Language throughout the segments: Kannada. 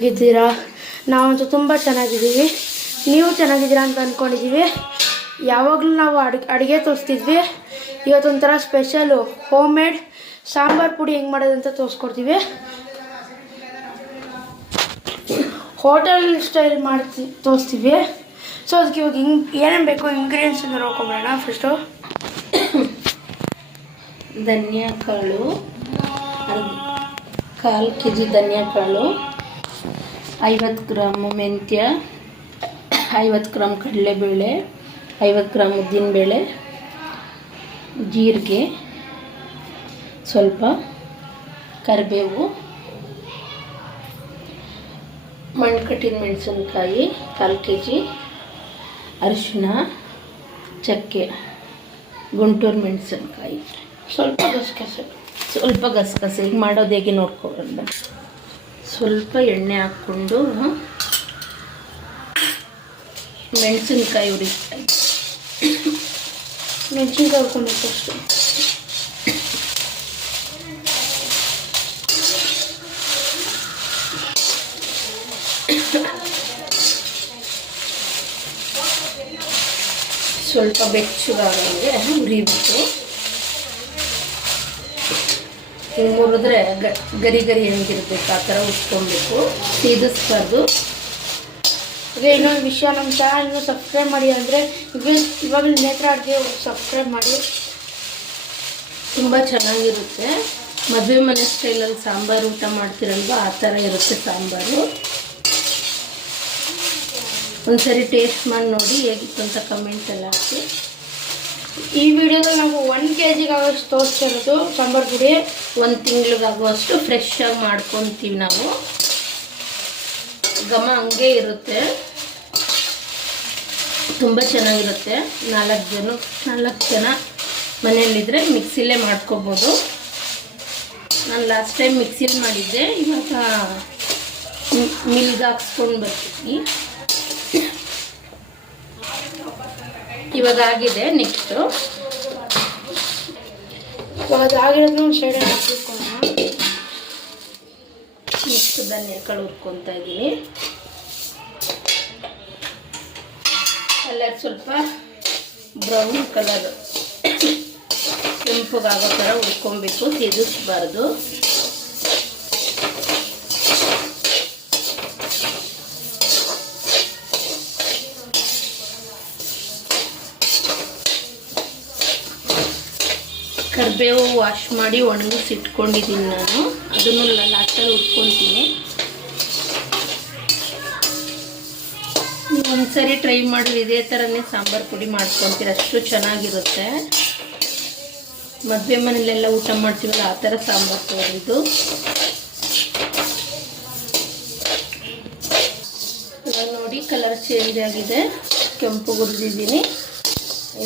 ಹೇಗಿದ್ದೀರಾ? ನಾವಂತೂ ತುಂಬ ಚೆನ್ನಾಗಿದ್ದೀವಿ. ನೀವು ಚೆನ್ನಾಗಿದ್ದೀರಾ ಅಂತ ಅಂದ್ಕೊಂಡಿದ್ದೀವಿ. ಯಾವಾಗಲೂ ನಾವು ಅಡುಗೆ ತೋರಿಸ್ತಿದ್ವಿ. ಇವತ್ತೊಂಥರ ಸ್ಪೆಷಲು ಹೋಮ್ ಮೇಡ್ ಸಾಂಬಾರು ಪುಡಿ ಹೆಂಗೆ ಮಾಡೋದಂತ ತೋರಿಸ್ಕೊಡ್ತೀವಿ. ಹೋಟೆಲ್ ಸ್ಟೈಲ್ ತೋರಿಸ್ತೀವಿ. ಸೊ ಅದಕ್ಕೆ ಇವಾಗ ಏನೇನು ಬೇಕು ಇಂಗ್ರೀಡಿಯೆಂಟ್ಸ್ ಅಂತ ನೋಡ್ಕೊಂಬರೋಣ. ಫಸ್ಟು ಧನಿಯಾ ಕಾಳು, 1/4 kg ಧನಿಯಾ ಕಾಳು, 50 ಗ್ರಾಮು ಮೆಂತ್ಯ, 50 ಗ್ರಾಮ್ ಕಡಲೆಬೇಳೆ, 50 ಗ್ರಾಮ್ ಉದ್ದಿನಬೇಳೆ, ಜೀರಿಗೆ, ಸ್ವಲ್ಪ ಕರಿಬೇವು, ಮಣ್ಕಟ್ಟಿನ ಮೆಣಸಿನ್ಕಾಯಿ 1/4 kg, ಅರಿಶಿನ, ಚಕ್ಕೆ, ಗುಂಟೂರು ಮೆಣಸಿನ್ಕಾಯಿ, ಸ್ವಲ್ಪ ಗಸಗಸೆ. ಈಗ ಮಾಡೋದು ಹೇಗೆ ನೋಡ್ಕೊಳ್ಳೋಣ. ಸ್ವಲ್ಪ ಎಣ್ಣೆ ಹಾಕ್ಕೊಂಡು ಮೆಣಸಿನ್ಕಾಯಿ ಹುರಿತಾ ಹುರ್ಕೊಬೇಕು ಅಷ್ಟು. ಸ್ವಲ್ಪ ಬೆಚ್ಚಗಾಗಂಗೆ ಹುರಿಬೇಕು. ಹಿಂಗೆ ಹುರಿದ್ರೆ ಗರಿ ಹೆಂಗಿರ್ಬೇಕು ಆ ಥರ ಉಟ್ಕೊಬೇಕು, ಸೀದಿಸ್ಬಾರ್ದು. ಹಾಗೆ ಇನ್ನೊಂದು ವಿಷಯ, ನಮ್ಮ ಚಾನಲ್ನ ಸಬ್ಸ್ಕ್ರೈಬ್ ಮಾಡಿ ಅಂದರೆ ಇವಾಗ ನೇತ್ರ ಅಡುಗೆ ಸಬ್ಸ್ಕ್ರೈಬ್ ಮಾಡಿ. ತುಂಬ ಚೆನ್ನಾಗಿರುತ್ತೆ. ಮದುವೆ ಮನೆ ಸ್ಟೈಲಲ್ಲಿ ಸಾಂಬಾರು ಊಟ ಮಾಡ್ತಿರಲ್ವ, ಆ ಥರ ಇರುತ್ತೆ ಸಾಂಬಾರು. ಒಂದ್ಸರಿ ಟೇಸ್ಟ್ ಮಾಡಿ ನೋಡಿ ಹೇಗಿತ್ತು ಅಂತ ಕಮೆಂಟಲ್ಲಿ ಹಾಕಿ. ಈ ವಿಡಿಯೋದಲ್ಲಿ ನಾವು 1 kg ಆಗೋಷ್ಟು ತೋರಿಸ್ತಿರೋದು ಸಾಂಬಾರು ಪುಡಿ. 1 ತಿಂಗಳಿಗಾಗುವಷ್ಟು ಫ್ರೆಶ್ ಆಗಿ ಮಾಡ್ಕೊತೀವಿ ನಾವು. ಘಮ ಹಂಗೆ ಇರುತ್ತೆ, ತುಂಬ ಚೆನ್ನಾಗಿರುತ್ತೆ. 4 ಜನ ಮನೆಯಲ್ಲಿದ್ದರೆ ಮಿಕ್ಸಿಲೇ ಮಾಡ್ಕೋಬೋದು. ನಾನು ಲಾಸ್ಟ್ ಟೈಮ್ ಮಿಕ್ಸಿಲಿ ಮಾಡಿದ್ದೆ, ಇವಾಗ ಮಿಲ್ಗೆ ಹಾಕ್ಸ್ಕೊಂಡು ಬರ್ತೀನಿ. ಇವಾಗ ಆಗಿದೆ. ನೆಕ್ಸ್ಟು ಇವಾಗ ಆಗಿರೋದು ಸೈಡಲ್ಲಿ ಹಾಕಿಟ್ಕೊಳ್ಳೋಣ. ನೆಕ್ಸ್ಟ್ ಧನಿಯಾ ಕಾಳು ಹುರ್ಕೊತಾ ಇದ್ದೀನಿ. ಕಲರ್ ಸ್ವಲ್ಪ ಬ್ರೌನ್ ಕಲರ್ ಕೆಂಪಗಾಗೋ ಥರ ಹುರ್ಕೊಬೇಕು, ತೆಗೆಸ್ಬಾರ್ದು. ಕರಿಬೇವು ವಾಶ್ ಮಾಡಿ ಒಣಗಿಸಿ ಇಟ್ಕೊಂಡಿದ್ದೀನಿ ನಾನು, ಅದನ್ನು ಲಾಸ್ಟಲ್ಲಿ ಹುರ್ಕೊತೀನಿ. ನೀವು ಒಂದ್ಸರಿ ಟ್ರೈ ಮಾಡಿ ಇದೇ ಥರನೇ ಸಾಂಬಾರು ಪುಡಿ ಮಾಡ್ಕೊತೀರ, ಅಷ್ಟು ಚೆನ್ನಾಗಿರುತ್ತೆ. ಮದುವೆ ಮನೆಯಲ್ಲೆಲ್ಲ ಊಟ ಮಾಡ್ತೀವಲ್ಲ ಆ ಥರ ಸಾಂಬಾರು ಪುಡಿ ಇದು. ಇವಾಗ ನೋಡಿ ಕಲರ್ ಚೇಂಜ್ ಆಗಿದೆ, ಕೆಂಪು ಹುರಿದಿದ್ದೀನಿ.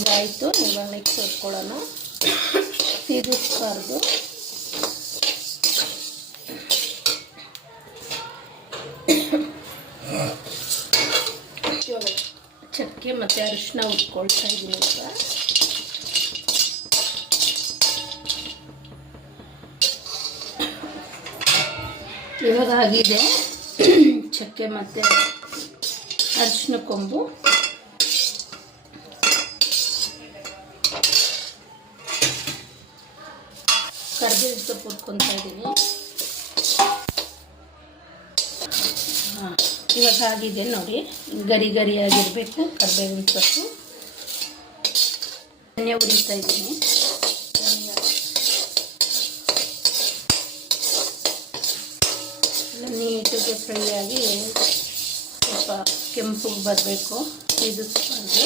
ಇದಾಯಿತು. ಇವಾಗ ನೆಕ್ಸ್ಟ್ ಹೊರ್ಕೊಳ್ಳೋಣ. ಸೀದಿಸ್ಬಾರ್ದು. ಚಕ್ಕೆ ಮತ್ತು ಅರಿಶಿನ ಉಟ್ಕೊಳ್ತಾ ಇದ್ದೀನಿ. ಇವಾಗ ಆಗಿದೆ. ಚಕ್ಕೆ ಮತ್ತು ಅರಿಶಿನ ಕೊಂಬು, ಕರಿಬೇವು ಸೊಪ್ಪು ಹುರ್ಕೊತಾ ಇದ್ದೀನಿ. ಇವಾಗ ಆಗಿದೆ ನೋಡಿ, ಗರಿ ಆಗಿರಬೇಕು ಕರಿಬೇವಿನ ಸೊಪ್ಪು. ಧನಿಯಾ ಹುರಿತಾ ಇದ್ದೀನಿ. ನೀಟಾಗಿ ಫ್ರೈ ಆಗಿ ಸ್ವಲ್ಪ ಕೆಂಪಗೆ ಬರಬೇಕು, ಸೀದಿಸ್ಬಾರ್ದು.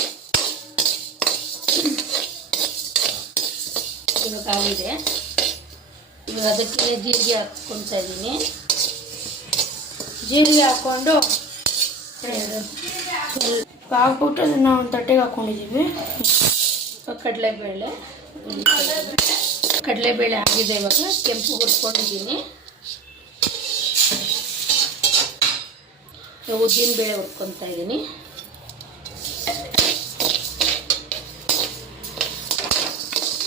ಇವಾಗ ಆಗಿದೆ. ಇವಾಗ ಅದಕ್ಕೆ ಜೀರಿಗೆ ಹಾಕ್ಕೊತಾ ಇದ್ದೀನಿ. ಜೀರಿಗೆ ಹಾಕ್ಕೊಂಡು ಹಾಕ್ಬಿಟ್ಟು ಅದನ್ನು ಒಂದು ತಟ್ಟೆಗೆ ಹಾಕ್ಕೊಂಡಿದ್ದೀವಿ. ಕಡಲೆಬೇಳೆ ಆಗಿದೆ. ಇವಾಗ ಕೆಂಪು ಹುರ್ಕೊಂಡಿದ್ದೀನಿ. ಉದ್ದಿನಬೇಳೆ ಹುರ್ಕೊತಾ ಇದ್ದೀನಿ.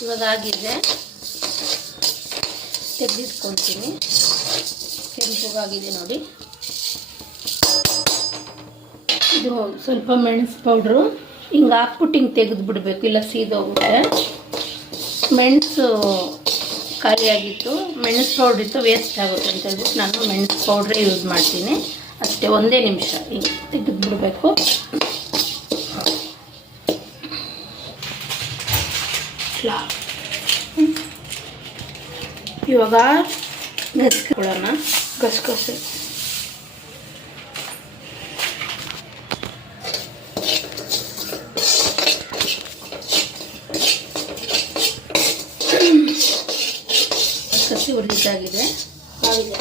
ಇವಾಗ ಆಗಿದೆ, ತೆಗೆದಿಟ್ಕೊಳ್ತೀನಿ. ಕೆಂಪುಗಾಗಿದೆ ನೋಡಿ. ಇದು ಸ್ವಲ್ಪ ಮೆಣಸು ಪೌಡ್ರು ಹಿಂಗೆ ಹಾಕ್ಬಿಟ್ಟು ಹಿಂಗೆ ತೆಗೆದು ಬಿಡಬೇಕು, ಇಲ್ಲ ಸೀದೋಗುತ್ತೆ. ಮೆಣಸು ಖಾಲಿಯಾಗಿತ್ತು, ಮೆಣಸು ಪೌಡ್ರ್ ಇತ್ತು, ವೇಸ್ಟ್ ಆಗುತ್ತೆ ಅಂತ ಹೇಳ್ಬಿಟ್ಟು ನಾನು ಮೆಣಸು ಪೌಡ್ರೇ ಯೂಸ್ ಮಾಡ್ತೀನಿ. ಅಷ್ಟೇ, ಒಂದೇ ನಿಮಿಷ ಹಿಂಗೆ ತೆಗೆದು ಬಿಡಬೇಕು. ಇವಾಗ ಗಸಗಸೆಕೊಳ್ಳೋಣ. ಗಸಗಸೆ ಗಸಗಸೆ ಹುರಿದಾಗಿದೆ, ಆಗಿದೆ.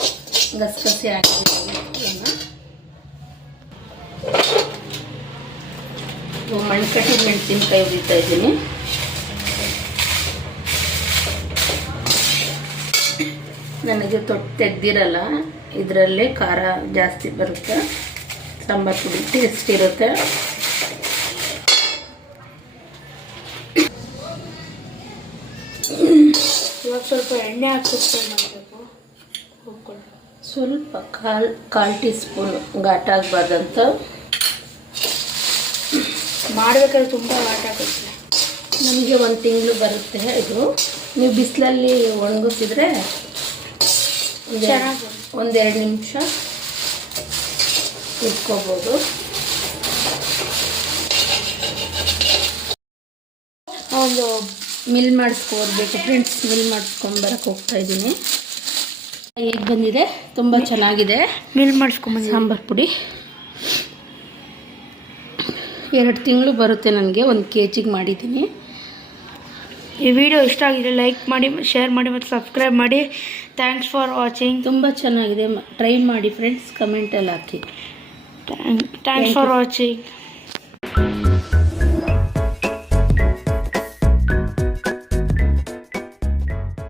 ಗಸಗಸೆ ಹಾಕಿದ್ದೀನಿ. ಮಣ್ಕಟ್ಟಿ ಮೆಣಸಿನ್ಕಾಯಿ ಹುರಿತಾ ಇದ್ದೀನಿ. ನನಗೆ ತೊಟ್ಟು ತೆಗ್ದಿರಲ್ಲ, ಇದರಲ್ಲೇ ಖಾರ ಜಾಸ್ತಿ ಬರುತ್ತೆ, ಸಾಂಬಾರು ಪುಡಿ ಟೇಸ್ಟ್ ಇರುತ್ತೆ. ಇವಾಗ ಸ್ವಲ್ಪ ಎಣ್ಣೆ ಹಾಕಿ ಮಾಡಬೇಕು. ಸ್ವಲ್ಪ ಕಾಲು ಟೀ ಸ್ಪೂನ್ ಘಾಟ ಆಗಬಾರ್ದಂತ. ಮಾಡಬೇಕಾದ್ರೆ ತುಂಬ ಘಾಟ ಆಗುತ್ತೆ. ನಮಗೆ 1 ತಿಂಗಳು ಬರುತ್ತೆ ಇದು. ನೀವು ಬಿಸಿಲಲ್ಲಿ ಒಣಗಿಸಿದ್ರೆ ಒಂದೆರಡು ನಿಮಿಷ ಇಟ್ಕೋಬೋದು. ಒಂದು ಮಿಲ್ ಮಾಡಿಸ್ಕೊಡ್ಬೇಕು ಫ್ರೆಂಡ್ಸ್. ಮಿಲ್ ಮಾಡಿಸ್ಕೊಂಬರಕ್ಕೆ ಹೋಗ್ತಾಯಿದ್ದೀನಿ. ಹೇಗೆ ಬಂದಿದೆ? ತುಂಬ ಚೆನ್ನಾಗಿದೆ. ಮಿಲ್ ಮಾಡಿಸ್ಕೊಂಬಂದು ಸಾಂಬಾರು ಪುಡಿ 2 ತಿಂಗಳು ಬರುತ್ತೆ ನನಗೆ. 1 kg ಮಾಡಿದ್ದೀನಿ. ಈ ವಿಡಿಯೋ ಇಷ್ಟ ಆಗಿದೆ ಲೈಕ್ ಮಾಡಿ, ಶೇರ್ ಮಾಡಿ ಮತ್ತು ಸಬ್ಸ್ಕ್ರೈಬ್ ಮಾಡಿ. Thanks for watching. ತುಂಬ ಚೆನ್ನಾಗಿದೆ, ಟ್ರೈ ಮಾಡಿ ಫ್ರೆಂಡ್ಸ್. ಕಮೆಂಟಲ್ಲಿ ಹಾಕಿ. Thanks for watching.